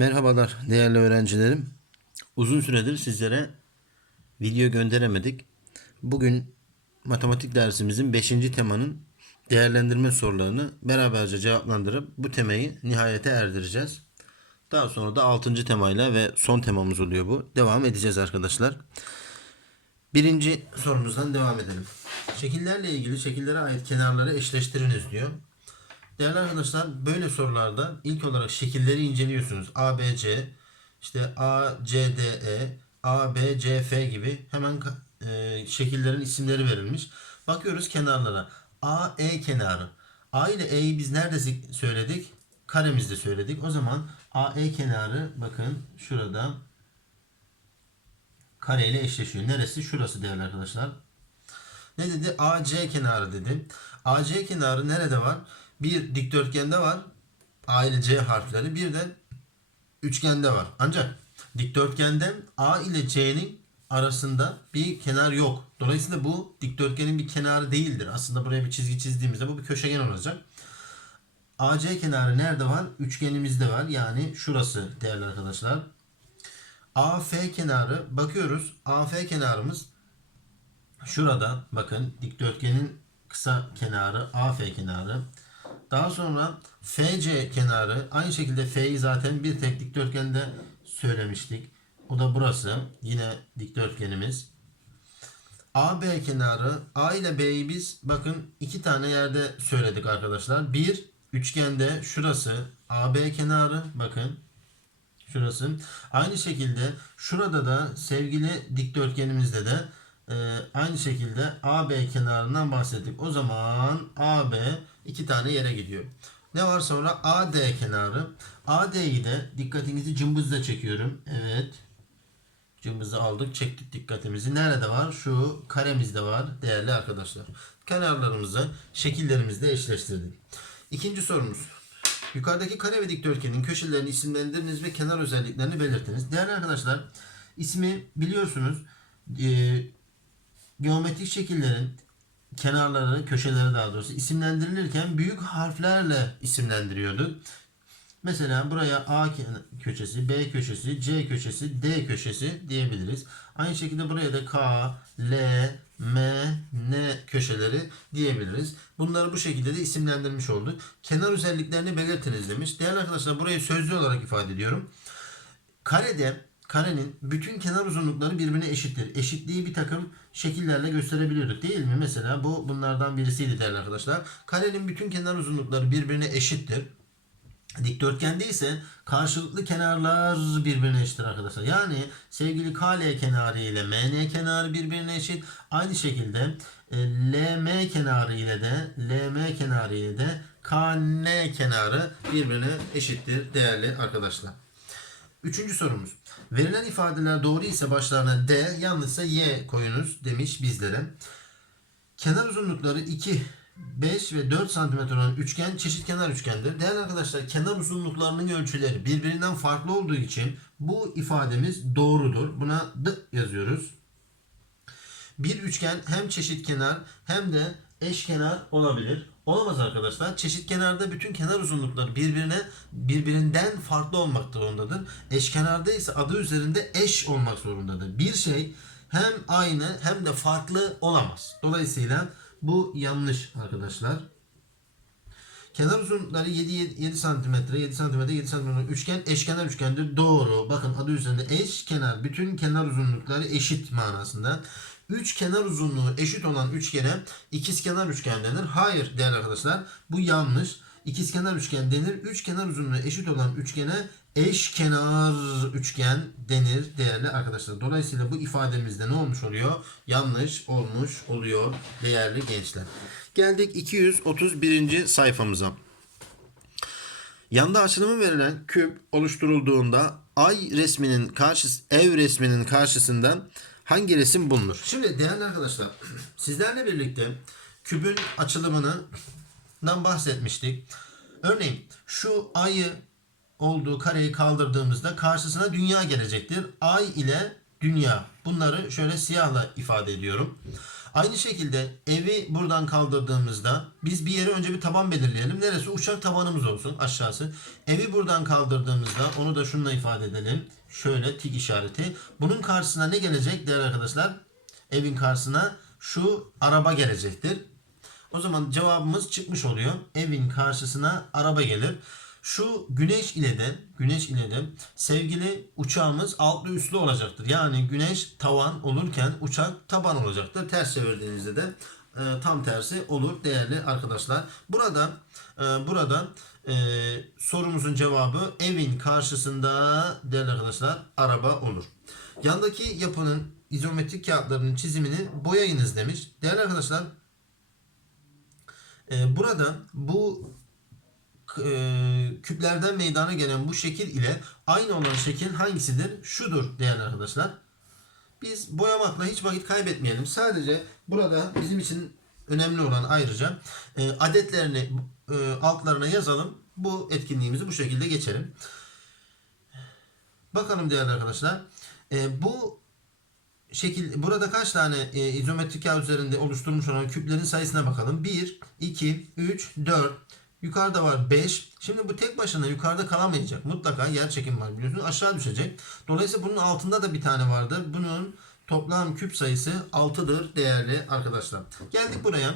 Merhabalar değerli öğrencilerim. Uzun süredir sizlere video gönderemedik. Bugün matematik dersimizin 5. temanın değerlendirme sorularını beraberce cevaplandırıp bu temayı nihayete erdireceğiz. Daha sonra da 6. temayla ve son temamız oluyor bu. Devam edeceğiz arkadaşlar. Birinci sorumuzdan devam edelim. Şekillerle ilgili şekillere ait kenarları eşleştiriniz diyor. Değerli arkadaşlar böyle sorularda ilk olarak şekilleri inceliyorsunuz. A, B, C, işte A, C, D, E, A, B, C, F gibi hemen e, şekillerin isimleri verilmiş. Bakıyoruz kenarlara. A, E kenarı. A ile E'yi biz nerede söyledik? Karemizde söyledik. O zaman A, E kenarı bakın şurada kare ile eşleşiyor. Neresi? Şurası değerli arkadaşlar. Ne dedi? AC kenarı dedi. AC kenarı nerede var? Bir dikdörtgende var. A ile C harfleri. Bir de üçgende var. Ancak dikdörtgende A ile C'nin arasında bir kenar yok. Dolayısıyla bu dikdörtgenin bir kenarı değildir. Aslında buraya bir çizgi çizdiğimizde bu bir köşegen olacak. AC kenarı nerede var? Üçgenimizde var. Yani şurası değerli arkadaşlar. AF kenarı bakıyoruz. AF kenarımız Şurada bakın dikdörtgenin kısa kenarı AF kenarı. Daha sonra FC kenarı aynı şekilde F'yi zaten bir tek dikdörtgende söylemiştik. O da burası. Yine dikdörtgenimiz. AB kenarı A ile B'yi biz bakın iki tane yerde söyledik arkadaşlar. Bir üçgende şurası AB kenarı bakın Şurası. Aynı şekilde şurada da sevgili dikdörtgenimizde de e, aynı şekilde AB kenarından bahsettik. O zaman AB iki tane yere gidiyor. Ne var sonra AD kenarı. AD'yi de dikkatinizi cımbızla çekiyorum. Evet. Cımbızı aldık çektik dikkatimizi. Nerede var? Şu karemizde var değerli arkadaşlar. Kenarlarımızı şekillerimizle eşleştirdik. İkinci sorumuz. Yukarıdaki kare ve dikdörtgenin köşelerini isimlendiriniz ve kenar özelliklerini belirtiniz. Değerli arkadaşlar ismi biliyorsunuz e, geometrik şekillerin kenarları, köşeleri daha doğrusu isimlendirilirken büyük harflerle isimlendiriyorduk. Mesela buraya A köşesi, B köşesi, C köşesi, D köşesi diyebiliriz. Aynı şekilde buraya da K, L, M, N köşeleri diyebiliriz. Bunları bu şekilde de isimlendirmiş olduk. Kenar özelliklerini belirtiniz demiş. Değerli arkadaşlar burayı sözlü olarak ifade ediyorum. Karede karenin bütün kenar uzunlukları birbirine eşittir. Eşitliği bir takım şekillerle gösterebiliyorduk değil mi? Mesela bu bunlardan birisiydi değerli arkadaşlar. Karenin bütün kenar uzunlukları birbirine eşittir. Dikdörtgende ise karşılıklı kenarlar birbirine eşittir arkadaşlar. Yani sevgili KL kenarı ile MN kenarı birbirine eşit. Aynı şekilde e, LM kenarı ile de LM kenarı ile de KN kenarı birbirine eşittir değerli arkadaşlar. Üçüncü sorumuz. Verilen ifadeler doğru ise başlarına D, yanlışsa Y koyunuz demiş bizlere. Kenar uzunlukları 2, 5 ve 4 cm olan üçgen çeşit kenar üçgendir. Değerli arkadaşlar kenar uzunluklarının ölçüleri birbirinden farklı olduğu için bu ifademiz doğrudur. Buna D yazıyoruz. Bir üçgen hem çeşit kenar hem de eşkenar olabilir. Olamaz arkadaşlar. Çeşit kenarda bütün kenar uzunlukları birbirine birbirinden farklı olmak zorundadır. Eşkenarda ise adı üzerinde eş olmak zorundadır. Bir şey hem aynı hem de farklı olamaz. Dolayısıyla bu yanlış arkadaşlar. Kenar uzunlukları 7, 7, 7 cm, 7 cm, 7 cm üçgen eşkenar üçgendir. Doğru. Bakın adı üzerinde eş kenar. Bütün kenar uzunlukları eşit manasında. Üç kenar uzunluğu eşit olan üçgene ikizkenar üçgen denir. Hayır değerli arkadaşlar. Bu yanlış. İkizkenar üçgen denir. Üç kenar uzunluğu eşit olan üçgene eşkenar üçgen denir değerli arkadaşlar. Dolayısıyla bu ifademizde ne olmuş oluyor? Yanlış olmuş oluyor değerli gençler. Geldik 231. sayfamıza. Yanda açılımı verilen küp oluşturulduğunda ay resminin karşısı ev resminin karşısından hangi resim bulunur? Şimdi değerli arkadaşlar sizlerle birlikte kübün açılımından bahsetmiştik. Örneğin şu ayı olduğu kareyi kaldırdığımızda karşısına dünya gelecektir. Ay ile dünya. Bunları şöyle siyahla ifade ediyorum. Aynı şekilde evi buradan kaldırdığımızda biz bir yere önce bir taban belirleyelim. Neresi? Uçak tabanımız olsun aşağısı. Evi buradan kaldırdığımızda onu da şununla ifade edelim. Şöyle tik işareti. Bunun karşısına ne gelecek değerli arkadaşlar? Evin karşısına şu araba gelecektir. O zaman cevabımız çıkmış oluyor. Evin karşısına araba gelir. Şu güneş ile de güneş ile de sevgili uçağımız altlı üstlü olacaktır. Yani güneş tavan olurken uçak taban olacaktır. Ters çevirdiğinizde de e, tam tersi olur değerli arkadaşlar. Burada e, burada e, sorumuzun cevabı evin karşısında değerli arkadaşlar araba olur. Yandaki yapının izometrik kağıtlarının çizimini boyayınız demiş. Değerli arkadaşlar e, burada bu e, küplerden meydana gelen bu şekil ile aynı olan şekil hangisidir? Şudur değerli arkadaşlar. Biz boyamakla hiç vakit kaybetmeyelim. Sadece burada bizim için önemli olan ayrıca e, adetlerini e, altlarına yazalım. Bu etkinliğimizi bu şekilde geçelim. Bakalım değerli arkadaşlar. E, bu şekil burada kaç tane e, izometrik kağıt üzerinde oluşturmuş olan küplerin sayısına bakalım. 1, 2, 3, 4. Yukarıda var 5. Şimdi bu tek başına yukarıda kalamayacak. Mutlaka yer çekim var biliyorsunuz. Aşağı düşecek. Dolayısıyla bunun altında da bir tane vardır. Bunun toplam küp sayısı 6'dır değerli arkadaşlar. Geldik buraya.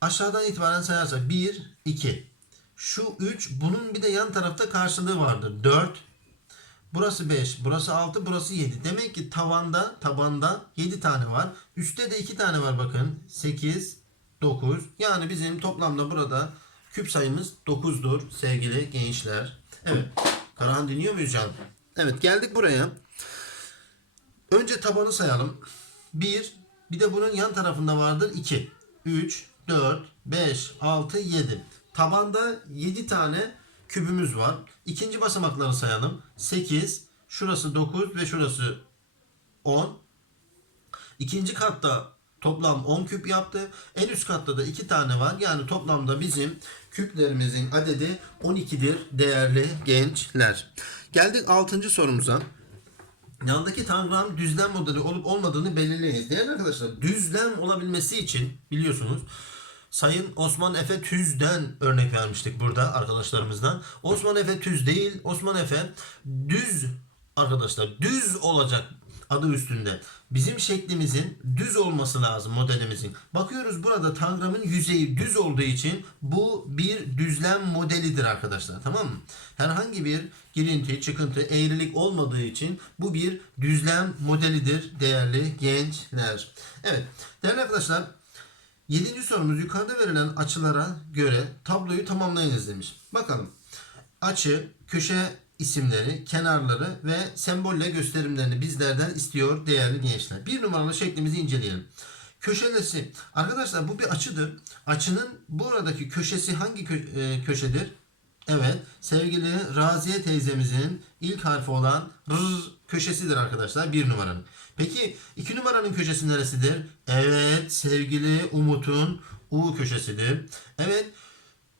Aşağıdan itibaren sayarsak 1, 2. Şu 3 bunun bir de yan tarafta karşılığı vardır. 4, Burası 5, burası 6, burası 7. Demek ki tavanda, tabanda 7 tane var. Üstte de 2 tane var bakın. 8, 9. Yani bizim toplamda burada küp sayımız 9'dur sevgili gençler. Evet. Karahan dinliyor muyuz canım? Evet geldik buraya. Önce tabanı sayalım. 1, bir de bunun yan tarafında vardır 2. 3, 4, 5, 6, 7. Tabanda 7 tane kübümüz var. İkinci basamakları sayalım. 8, şurası 9 ve şurası 10. İkinci katta toplam 10 küp yaptı. En üst katta da 2 tane var. Yani toplamda bizim küplerimizin adedi 12'dir değerli gençler. Geldik 6. sorumuza. Yandaki tangram düzlem modeli olup olmadığını belirleyiniz. Değerli arkadaşlar düzlem olabilmesi için biliyorsunuz Sayın Osman Efe Tüz'den örnek vermiştik burada arkadaşlarımızdan. Osman Efe Tüz değil, Osman Efe düz arkadaşlar düz olacak adı üstünde. Bizim şeklimizin düz olması lazım modelimizin. Bakıyoruz burada tangramın yüzeyi düz olduğu için bu bir düzlem modelidir arkadaşlar. Tamam mı? Herhangi bir girinti, çıkıntı, eğrilik olmadığı için bu bir düzlem modelidir değerli gençler. Evet değerli arkadaşlar Yedinci sorumuz yukarıda verilen açılara göre tabloyu tamamlayınız demiş. Bakalım. Açı, köşe isimleri, kenarları ve sembolle gösterimlerini bizlerden istiyor değerli gençler. Bir numaralı şeklimizi inceleyelim. Köşelesi. Arkadaşlar bu bir açıdır. Açının buradaki köşesi hangi kö- e, köşedir? Evet. Sevgili Raziye teyzemizin ilk harfi olan R köşesidir arkadaşlar. Bir numaranın. Peki iki numaranın köşesi neresidir? Evet sevgili Umut'un U köşesidir. Evet.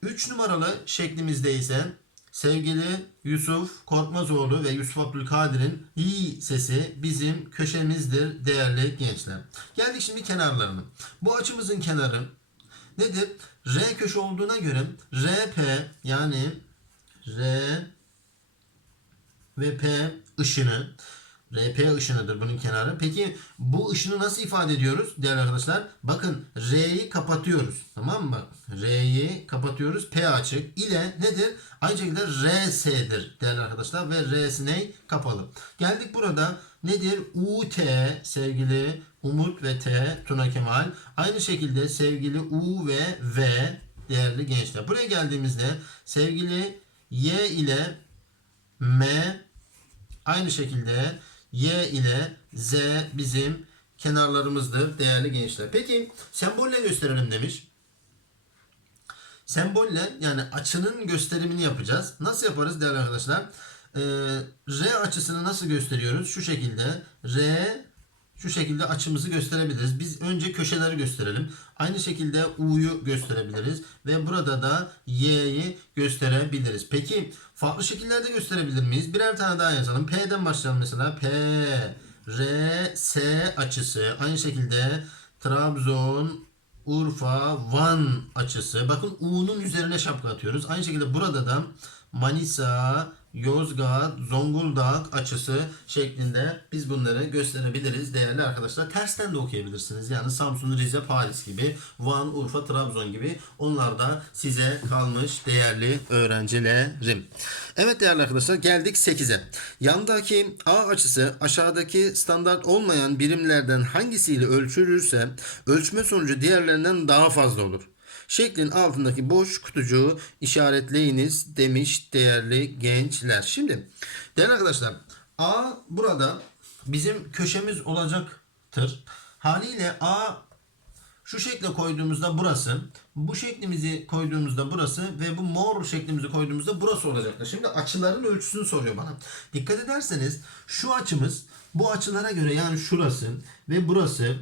Üç numaralı şeklimizde ise sevgili Yusuf Korkmazoğlu ve Yusuf Abdülkadir'in i sesi bizim köşemizdir değerli gençler. Geldik şimdi kenarlarına. Bu açımızın kenarı nedir? R köşe olduğuna göre RP yani R ve P ışını RP ışınıdır bunun kenarı. Peki bu ışını nasıl ifade ediyoruz değerli arkadaşlar? Bakın R'yi kapatıyoruz. Tamam mı? R'yi kapatıyoruz. P açık ile nedir? Aynı şekilde RS'dir değerli arkadaşlar ve R'si ne? Kapalı. Geldik burada nedir? UT sevgili Umut ve T Tuna Kemal. Aynı şekilde sevgili U ve V değerli gençler. Buraya geldiğimizde sevgili Y ile M aynı şekilde Y ile Z bizim kenarlarımızdır değerli gençler. Peki sembolle gösterelim demiş. Sembolle yani açının gösterimini yapacağız. Nasıl yaparız değerli arkadaşlar? Ee, R açısını nasıl gösteriyoruz? Şu şekilde R şu şekilde açımızı gösterebiliriz. Biz önce köşeleri gösterelim. Aynı şekilde U'yu gösterebiliriz. Ve burada da Y'yi gösterebiliriz. Peki farklı şekillerde gösterebilir miyiz? Birer tane daha yazalım. P'den başlayalım mesela. P, RS açısı. Aynı şekilde Trabzon Urfa Van açısı. Bakın U'nun üzerine şapka atıyoruz. Aynı şekilde burada da Manisa, Yozgat, Zonguldak açısı şeklinde biz bunları gösterebiliriz değerli arkadaşlar. Tersten de okuyabilirsiniz. Yani Samsun, Rize, Paris gibi, Van, Urfa, Trabzon gibi onlar da size kalmış değerli öğrencilerim. Evet değerli arkadaşlar geldik 8'e. Yandaki A açısı aşağıdaki standart olmayan birimlerden hangisiyle ölçülürse ölçme sonucu diğerlerinden daha fazla olur şeklin altındaki boş kutucuğu işaretleyiniz demiş değerli gençler. Şimdi değerli arkadaşlar A burada bizim köşemiz olacaktır. Haliyle A şu şekle koyduğumuzda burası, bu şeklimizi koyduğumuzda burası ve bu mor şeklimizi koyduğumuzda burası olacaktır. Şimdi açıların ölçüsünü soruyor bana. Dikkat ederseniz şu açımız bu açılara göre yani şurası ve burası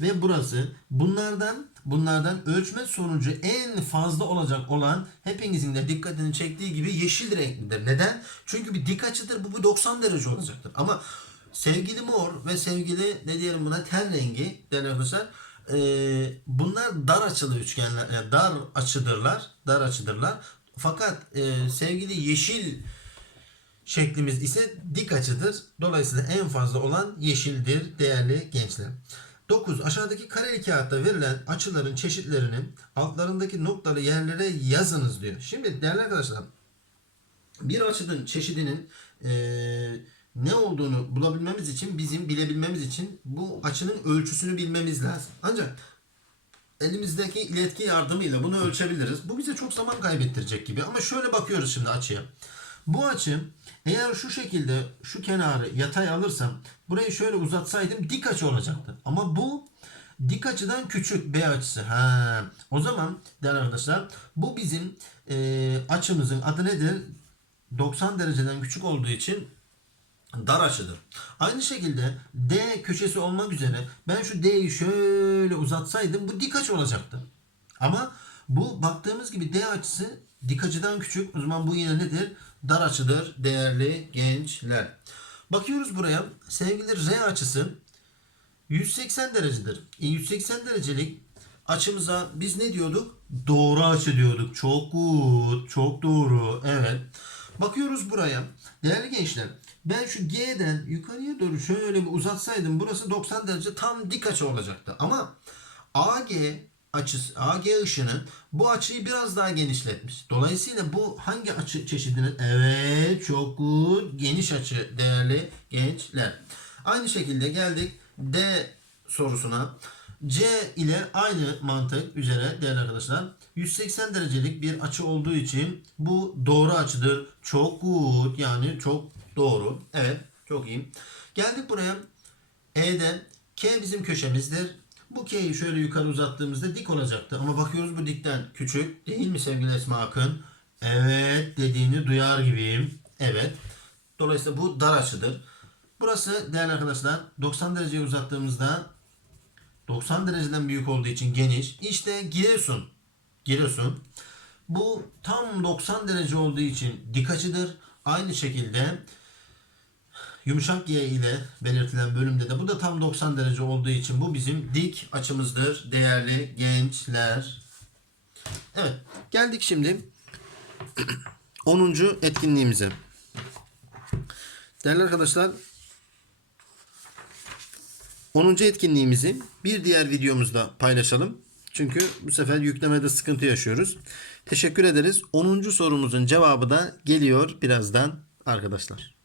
ve burası bunlardan bunlardan ölçme sonucu en fazla olacak olan hepinizin de dikkatini çektiği gibi yeşil renklidir. Neden? Çünkü bir dik açıdır. Bu bir 90 derece olacaktır. Ama sevgili mor ve sevgili ne diyelim buna ten rengi değerli arkadaşlar ee, bunlar dar açılı üçgenler, yani dar açıdırlar, dar açıdırlar. Fakat e, sevgili yeşil şeklimiz ise dik açıdır. Dolayısıyla en fazla olan yeşildir değerli gençler. 9. Aşağıdaki kareli kağıtta verilen açıların çeşitlerini altlarındaki noktalı yerlere yazınız diyor. Şimdi değerli arkadaşlar bir açının çeşidinin eee, ne olduğunu bulabilmemiz için bizim bilebilmemiz için bu açının ölçüsünü bilmemiz lazım. Ancak elimizdeki iletki yardımıyla bunu ölçebiliriz. Bu bize çok zaman kaybettirecek gibi. Ama şöyle bakıyoruz şimdi açıya. Bu açı eğer şu şekilde şu kenarı yatay alırsam burayı şöyle uzatsaydım dik açı olacaktı. Ama bu dik açıdan küçük B açısı. Ha. O zaman değerli arkadaşlar bu bizim e, açımızın adı nedir? 90 dereceden küçük olduğu için dar açıdır. Aynı şekilde D köşesi olmak üzere ben şu D'yi şöyle uzatsaydım bu dik açı olacaktı. Ama bu baktığımız gibi D açısı dik açıdan küçük. O zaman bu yine nedir? Dar açıdır değerli gençler. Bakıyoruz buraya. Sevgili R açısı 180 derecedir. E, 180 derecelik açımıza biz ne diyorduk? Doğru açı diyorduk. Çok good. Çok doğru. Evet. Bakıyoruz buraya. Değerli gençler ben şu G'den yukarıya doğru şöyle bir uzatsaydım burası 90 derece tam dik açı olacaktı. Ama AG açısı AG ışını bu açıyı biraz daha genişletmiş. Dolayısıyla bu hangi açı çeşidinin? Evet çok good. Geniş açı değerli gençler. Aynı şekilde geldik D sorusuna. C ile aynı mantık üzere değerli arkadaşlar 180 derecelik bir açı olduğu için bu doğru açıdır. Çok good yani çok doğru. Evet çok iyi. Geldik buraya. E'den K bizim köşemizdir. Bu K'yi şöyle yukarı uzattığımızda dik olacaktı. Ama bakıyoruz bu dikten küçük. Değil mi sevgili Esma Akın? Evet dediğini duyar gibiyim. Evet. Dolayısıyla bu dar açıdır. Burası değerli arkadaşlar 90 dereceye uzattığımızda 90 dereceden büyük olduğu için geniş. İşte Giresun. Giresun. Bu tam 90 derece olduğu için dik açıdır. Aynı şekilde yumuşak Y ile belirtilen bölümde de bu da tam 90 derece olduğu için bu bizim dik açımızdır değerli gençler. Evet geldik şimdi 10. etkinliğimize. Değerli arkadaşlar 10. etkinliğimizi bir diğer videomuzda paylaşalım. Çünkü bu sefer yüklemede sıkıntı yaşıyoruz. Teşekkür ederiz. 10. sorumuzun cevabı da geliyor birazdan arkadaşlar.